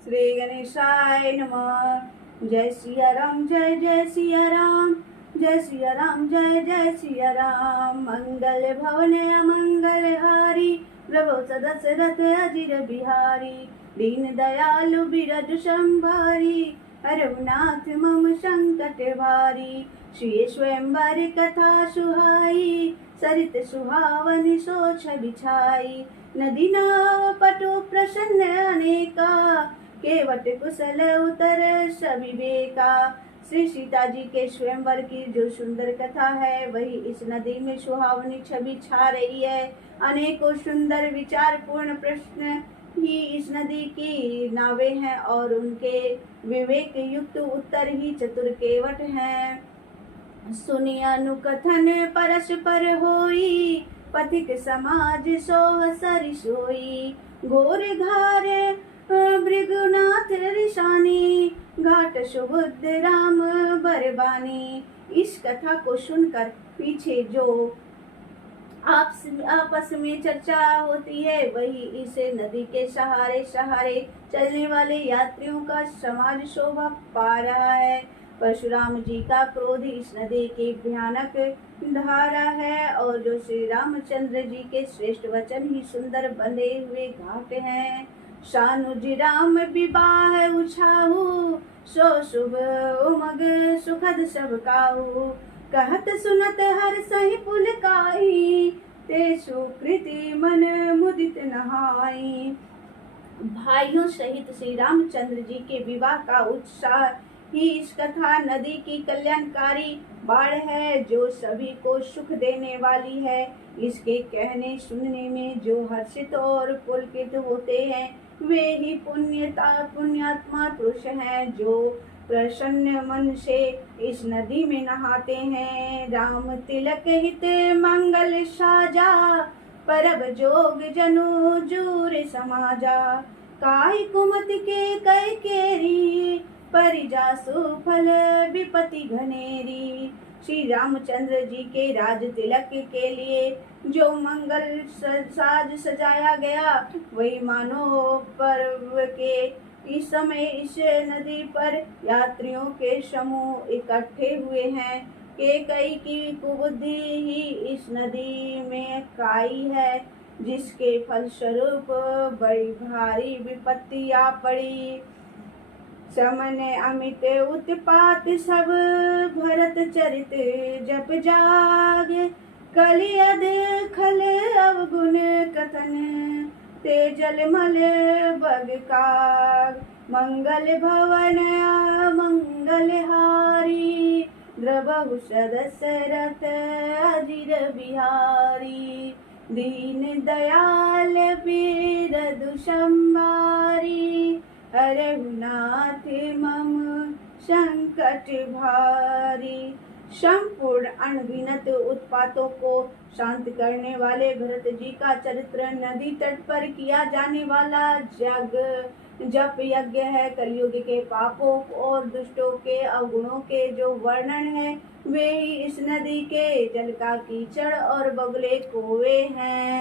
श्री गणेशाय नमः। जय सिया राम, जय जय सिया राम, जय सिया राम, जय जय सिया राम। मंगल भवन अमंगल हारी, प्रभो सदशरथ अजिर बिहारी। दीन दयालु बिरजु संभारी, रघुनाथ मम संकट भारी। श्री स्वयंवर कथा सुहाई, सरित सुहावन सो छवि छाई। नदी नाव पटु प्रसन्न अनेका, केवट कुशल उतर सभी बेका। श्री सीता जी के स्वयंवर की जो सुंदर कथा है, वही इस नदी में सुहावनी छवि छा रही है। अनेकों सुंदर विचार पूर्ण प्रश्न ही इस नदी की नावें हैं, और उनके विवेक युक्त उत्तर ही चतुर केवट हैं। सुनी अनुकथन परस्पर होई, पथिक समाज सोह सरि सोई। घोर घार भृगुनाथ ऋषानी, घाट सुबुद्ध राम बरबानी। इस कथा को सुनकर पीछे जो आपस में चर्चा होती है, वही इस नदी के सहारे सहारे चलने वाले यात्रियों का समाज शोभा पा रहा है। परशुराम जी का क्रोध इस नदी की भयानक धारा है, और जो श्री रामचंद्र जी के श्रेष्ठ वचन ही सुंदर बंधे हुए घाट हैं। सानुज राम विवाह उछाहू, सो शुभ उमग सुखद सब काहू। कहत सुनत हर सही पुलकाई, ते सुकृति मन मुदित नहाई। भाइयों सहित श्री रामचंद्र जी के विवाह का उत्साह ही इस कथा नदी की कल्याणकारी बाढ़ है, जो सभी को सुख देने वाली है। इसके कहने सुनने में जो हर्षित और पुलकित होते हैं, वे ही पुण्यात्मा पुरुष हैं, जो प्रसन्न मन से इस नदी में नहाते हैं। राम तिलक हित मंगल साजा, परब जोग जनु जूर समाजा। काई कुमत के कै केरी, परिजासु फल विपति घनेरी। श्री रामचंद्र जी के राज तिलक के लिए जो मंगल साज सजाया गया, वही मानो पर्व के इस समय इस नदी पर यात्रियों के समूह इकट्ठे हुए हैं। केकई की कुबुद्धि ही इस नदी में काई है, जिसके फलस्वरूप बड़ी भारी विपत्ति आ पड़ी। समने अमित उत्पात सब, भरत चरित जप जाग। कलियद खल अवगुण कथन, तेजल मल बग काग। मंगल भवन मंगल हारी, द्रबहु सदशरथ अजिर बिहारी। दीन दयाल बिरजु संभारी, रघुनाथ मम संकट भारी। संपूर्ण अनगिनत उत्पातों को शांत करने वाले भरत जी का चरित्र नदी तट पर किया जाने वाला जप यज्ञ है। कलयुग के पापों और दुष्टों के अवगुणों के जो वर्णन है, वे ही इस नदी के जल का कीचड़ और बगुले कोवे हैं।